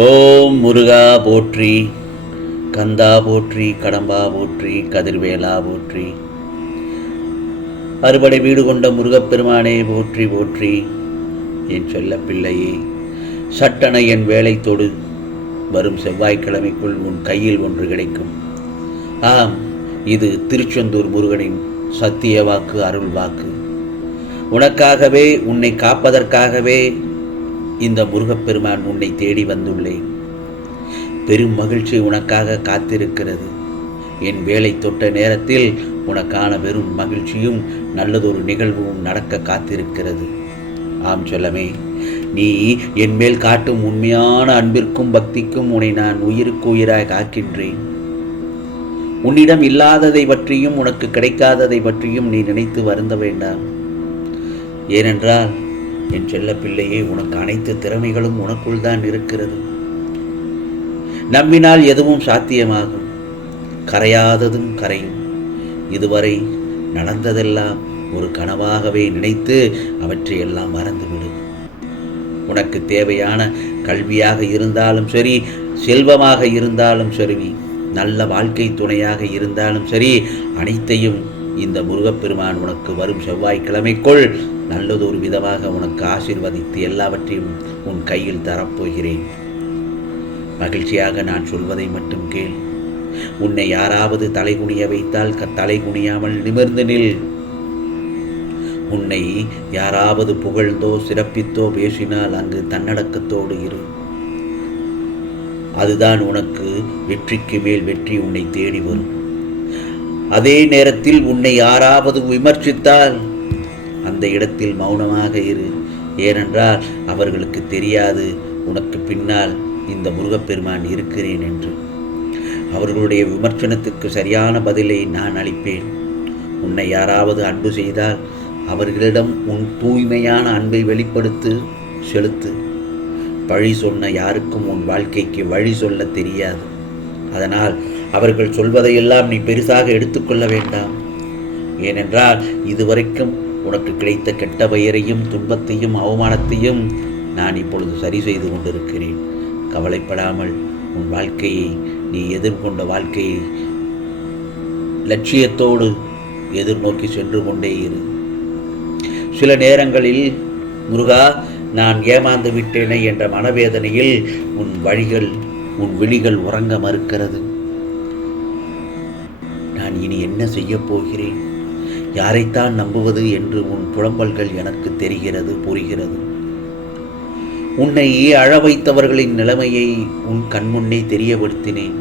ஓம் முருகா போற்றி கந்தா போற்றி கடம்பா போற்றி கதிர்வேலா போற்றி. அறுபடை வீடு கொண்ட முருகப்பெருமானே போற்றி போற்றி. என் செல்ல பிள்ளையே சட்டனை என் வேலை தொடு வரும் செவ்வாய்க்கிழமைக்குள் உன் கையில் ஒன்று கிடைக்கும். ஆம் இது திருச்செந்தூர் முருகனின் சத்திய வாக்கு அருள் வாக்கு. உனக்காகவே உன்னை காப்பதற்காகவே இந்த முருகப்பெருமான் உன்னை தேடி வந்துள்ளேன். பெரும் மகிழ்ச்சி உனக்காக காத்திருக்கிறது. என் வேலை தொட்ட நேரத்தில் உனக்கான வெறும் மகிழ்ச்சியும் நல்லதொரு நிகழ்வும் நடக்க காத்திருக்கிறது. ஆம் சொல்லமே நீ என் மேல் காட்டும் உண்மையான அன்பிற்கும் பக்திக்கும் உன்னை நான் உயிருக்கு உயிராய் காக்கின்றேன். உன்னிடம் இல்லாததை பற்றியும் உனக்கு கிடைக்காததை பற்றியும் நீ நினைத்து வருந்த வேண்டாம். ஏனென்றால் என் செல்ல பிள்ளையே உனக்கு அனைத்து திறமைகளும் உனக்குள் தான் இருக்கிறது. நம்பினால் எதுவும் சாத்தியமாகும். கரையாததும் கரையும். இதுவரை நடந்ததெல்லாம் ஒரு கனவாகவே நினைத்து அவற்றையெல்லாம் மறந்துவிடு. உனக்கு தேவையான கல்வியாக இருந்தாலும் சரி செல்வமாக இருந்தாலும் சரி நல்ல வாழ்க்கை துணையாக இருந்தாலும் சரி அனைத்தையும் இந்த முருகப்பெருமான் உனக்கு வரும் செவ்வாய்க்கிழமைக்குள் நல்லதொரு விதமாக உனக்கு ஆசிர்வதித்து எல்லாவற்றையும் உன் கையில் தரப்போகிறேன். மகிழ்ச்சியாக நான் சொல்வதை மட்டும் கேள். உன்னை யாராவது தலைகுனிய வைத்தால் க- தலைகுனியாமல் நிமிர்ந்து நில். உன்னை யாராவது புகழ்ந்தோ சிறப்பித்தோ பேசினால் அங்கு தன்னடக்கத்தோடு இரு. அதுதான் உனக்கு வெற்றிக்கு மேல் வெற்றி உன்னை தேடி வரும். அதே நேரத்தில் உன்னை யாராவது விமர்சித்தால் அந்த இடத்தில் மௌனமாக இரு. ஏனென்றால் அவர்களுக்கு தெரியாது உனக்கு பின்னால் இந்த முருகப்பெருமான் இருக்கிறேன் என்று. அவர்களுடைய விமர்சனத்துக்கு சரியான பதிலை நான் அளிப்பேன். உன்னை யாராவது அன்பு செய்தால் அவர்களிடம் உன் தூய்மையான அன்பை வெளிப்படுத்து செலுத்து. பழி சொன்ன யாருக்கும் உன் வாழ்க்கைக்கு வழி சொல்ல தெரியாது. அதனால் அவர்கள் சொல்வதையெல்லாம் நீ பெரிசாக எடுத்துக்கொள்ள வேண்டாம். ஏனென்றால் இதுவரைக்கும் உனக்கு கிடைத்த கெட்ட பெயரையும் துன்பத்தையும் அவமானத்தையும் நான் இப்பொழுது சரி செய்து கொண்டிருக்கிறேன். கவலைப்படாமல் உன் வாழ்க்கையை நீ எதிர்கொண்ட வாழ்க்கையை லட்சியத்தோடு எதிர்நோக்கி சென்று கொண்டே இரு. சில நேரங்களில் முருகா நான் ஏமாந்து விட்டேனே என்ற மனவேதனையில் உன் வழிகள் உன் விழிகள் உறங்க மறுக்கிறது. இனி என்ன செய்யப் போகிறேன்? யாரைத்தான் நம்புவது என்று உன் புலம்பல்கள் எனக்கு தெரிகிறது புரிகிறது. உன்னை அழ வைத்தவர்களின் நிலைமையை உன் கண்முன்னே தெரியப்படுத்தினேன்.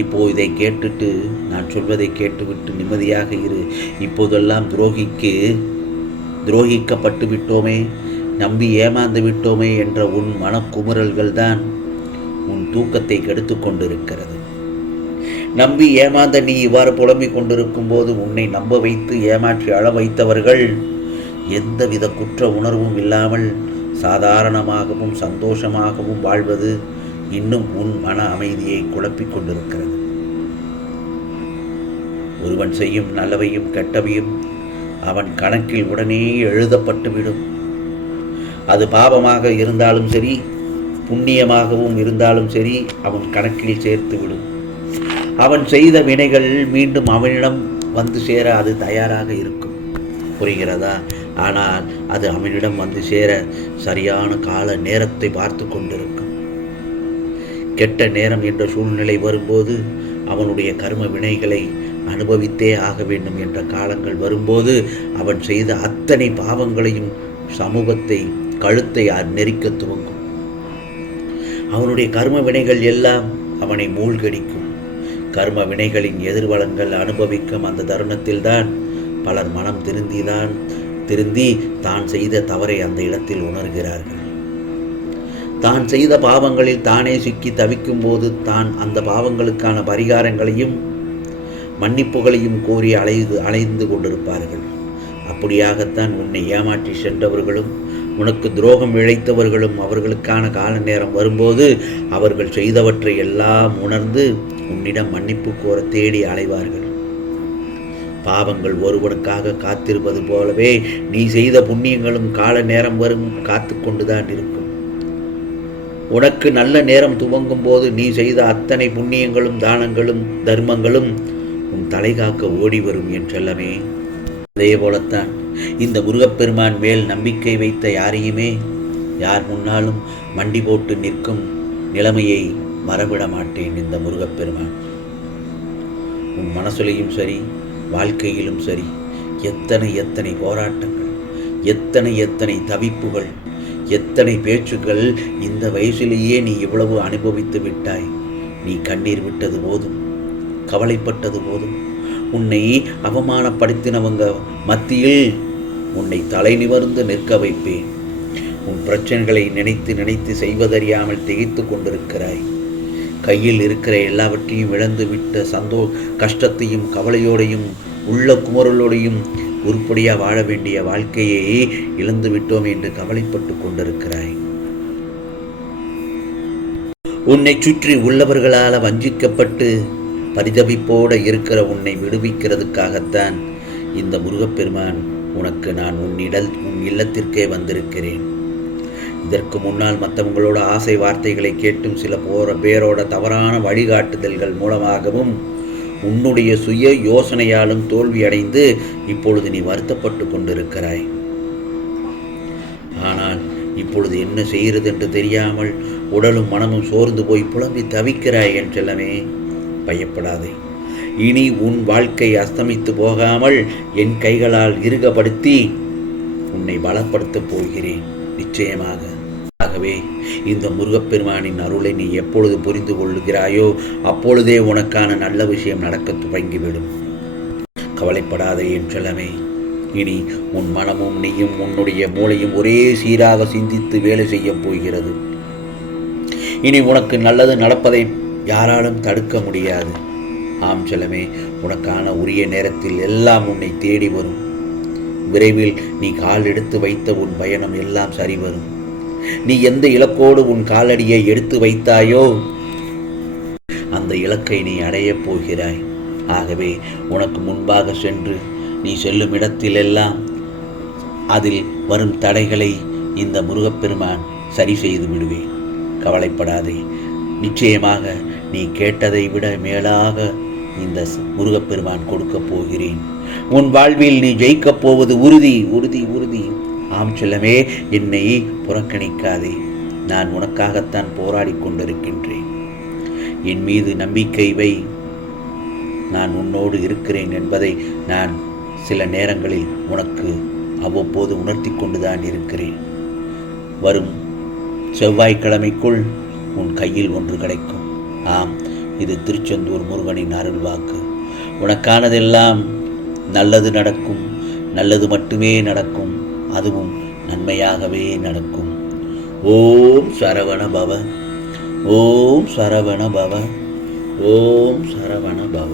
இப்போ இதை கேட்டுட்டு நான் சொல்வதை கேட்டுவிட்டு நிம்மதியாக இரு. இப்போதெல்லாம் துரோகிக்கு துரோகிக்கப்பட்டு விட்டோமே நம்பி ஏமாந்து விட்டோமே என்ற உன் மனக்குமுறல்கள் தான் உன் தூக்கத்தை கெடுத்து கொண்டிருக்கிறது. நம்பி ஏமாந்த நீ இவ்வாறு புலம்பிக் கொண்டிருக்கும் போது உன்னை நம்ப வைத்து ஏமாற்றி அழ வைத்தவர்கள் எந்தவித குற்ற உணர்வும் இல்லாமல் சாதாரணமாகவும் சந்தோஷமாகவும் வாழ்வது இன்னும் உன் மன அமைதியை குழப்பிக் கொண்டிருக்கிறது. ஒருவன் செய்யும் நல்லவையும் கெட்டவையும் அவன் கணக்கில் உடனே எழுதப்பட்டுவிடும் அது பாவமாக இருந்தாலும் சரி புண்ணியமாகவும் இருந்தாலும் சரி அவன் கணக்கில் சேர்த்து விடும். அவன் செய்த வினைகள் மீண்டும் அவனிடம் வந்து சேர அது தயாராக இருக்கும். புரிகிறதா? ஆனால் அது அவனிடம் வந்து சேர சரியான கால நேரத்தை பார்த்து கொண்டிருக்கும். கெட்ட நேரம் என்ற சூழ்நிலை வரும்போது அவனுடைய கர்ம வினைகளை அனுபவித்தே ஆக வேண்டும் என்ற காலங்கள் வரும்போது அவன் செய்த அத்தனை பாவங்களையும் சமூகத்தை கழுத்தை நெரிக்க துவங்கும். அவனுடைய கர்ம வினைகள் எல்லாம் அவனை மூழ்கடிக்கும். கர்ம வினைகளின் எதிர்வலங்கள் அனுபவிக்கும் அந்த தருணத்தில்தான் பலர் மனம் திருந்திதான் திருந்தி தான் செய்த தவறை அந்த இடத்தில் உணர்கிறார்கள். தான் செய்த பாவங்களில் தானே சிக்கி தவிக்கும் போது தான் அந்த பாவங்களுக்கான பரிகாரங்களையும் மன்னிப்புகளையும் கோரி அலைந்து அலைந்து கொண்டிருப்பார்கள். அப்படியாகத்தான் உன்னை ஏமாற்றி சென்றவர்களும் உனக்கு துரோகம் இழைத்தவர்களும் அவர்களுக்கான கால நேரம் வரும்போது அவர்கள் செய்தவற்றை எல்லாம் உணர்ந்து உன்னிடம் மன்னிப்பு கோர தேடி அலைவார்கள். பாவங்கள் ஒருவனுக்காக காத்திருப்பது போலவே நீ செய்த புண்ணியங்களும் கால நேரம் வரும் காத்து கொண்டுதான் இருக்கும். உனக்கு நல்ல நேரம் துவங்கும் போது நீ செய்த அத்தனை புண்ணியங்களும் தானங்களும் தர்மங்களும் உன் தலை காக்க ஓடி வரும் என் செல்லமே. அதே போலத்தான் இந்த முருகப்பெருமான் மேல் நம்பிக்கை வைத்த யாரையுமே யார் முன்னாலும் மண்டி போட்டு நிற்கும் நிலைமையை மறவிட மாட்டேன் இந்த முருகப்பெருமான். உன் மனசுலையும் சரி வாழ்க்கையிலும் சரி எத்தனை எத்தனை போராட்டங்கள் எத்தனை எத்தனை தவிப்புகள் எத்தனை பேச்சுகள் இந்த வயசிலேயே நீ இவ்வளவு அனுபவித்து விட்டாய். நீ கண்ணீர் விட்டது போதும் கவலைப்பட்டது போதும். உன்னை அவமானப்படுத்தினவங்க மத்தியில் உன்னை தலை நிவர்ந்து நிற்க வைப்பேன். உன் பிரச்சனைகளை நினைத்து நினைத்து செய்வதறியாமல் திகைத்து கொண்டிருக்கிறாய். கையில் இருக்கிற எல்லாவற்றையும் இழந்து விட்ட சந்தோ கஷ்டத்தையும் கவலையோடையும் உள்ள குமரலோடையும் உருப்படியாக வாழ வேண்டிய வாழ்க்கையை இழந்து விட்டோம் என்று கவலைப்பட்டு கொண்டிருக்கிறாய். உன்னை சுற்றி உள்ளவர்களால் வஞ்சிக்கப்பட்டு பரிதவிப்போடு இருக்கிற உன்னை விடுவிக்கிறதுக்காகத்தான் இந்த முருகப்பெருமான் உனக்கு நான் உன் இடல் உன் இல்லத்திற்கே வந்திருக்கிறேன். இதற்கு முன்னால் மற்றவங்களோட ஆசை வார்த்தைகளை கேட்டும் சில போற பேரோட தவறான வழிகாட்டுதல்கள் மூலமாகவும் உன்னுடைய சுய யோசனையாலும் தோல்வியடைந்து இப்பொழுது நீ வருத்தப்பட்டு கொண்டிருக்கிறாய். ஆனால் இப்பொழுது என்ன செய்கிறது என்று தெரியாமல் உடலும் மனமும் சோர்ந்து போய் புலம்பி தவிக்கிறாய் என் செல்லமே. பயப்படாதே. இனி உன் வாழ்க்கை அஸ்தமித்து போகாமல் என் கைகளால் இறுகப்படுத்தி உன்னை பலப்படுத்தப் போகிறேன். நிச்சயமாக. ஆகவே இந்த முருகப்பெருமானின் அருளை நீ எப்பொழுது புரிந்து கொள்கிறாயோ அப்பொழுதே உனக்கான நல்ல விஷயம் நடக்க துவங்கிவிடும். கவலைப்படாதே என் செல்லமே இனி உன் மனமும் நீயும் உன்னுடைய மூளையும் ஒரே சீராக சிந்தித்து வேலை செய்யப் போகிறது. இனி உனக்கு நல்லது நடப்பதை யாராலும் தடுக்க முடியாது. ஆம் செல்லமே உனக்கான உரிய நேரத்தில் எல்லாம் உன்னை தேடி வரும். விரைவில் நீ கால் எடுத்து வைத்த உன் பயணம் எல்லாம் சரி வரும் நீ எந்த இலக்கோடு உன் காலடியை எடுத்து வைத்தாயோ அந்த இலக்கை நீ அடையப் போகிறாய். ஆகவே உனக்கு முன்பாக சென்று நீ செல்லும் இடத்திலெல்லாம் அதில் வரும் தடைகளை இந்த முருகப்பெருமான் சரி செய்து விடுவேன். கவலைப்படாதே. நிச்சயமாக நீ கேட்டதை விட மேலாக இந்த முருகப்பெருமான் கொடுக்கப் போகிறேன். உன் வாழ்வில் நீ ஜெயிக்கப் போவது உறுதி உறுதி உறுதி. ஆம் செல்லமே என்னை புறக்கணிக்காதே. நான் உனக்காகத்தான் போராடி கொண்டிருக்கின்றேன். என் மீது நம்பிக்கை வை. நான் உன்னோடு இருக்கிறேன் என்பதை நான் சில நேரங்களில் உனக்கு அவ்வப்போது உணர்த்தி கொண்டுதான் இருக்கிறேன். வரும் செவ்வாய்க்கிழமைக்குள் உன் கையில் ஒன்று கிடைக்கும். ஆம் இது திருச்செந்தூர் முருகனின் அருள் வாக்கு உனக்கானதெல்லாம் நல்லது நடக்கும் நல்லது மட்டுமே நடக்கும். அதுவும் நன்மையாகவே நடக்கும். ஓம் சரவண பவ ஓம் சரவண பவ ஓம் சரவண பவ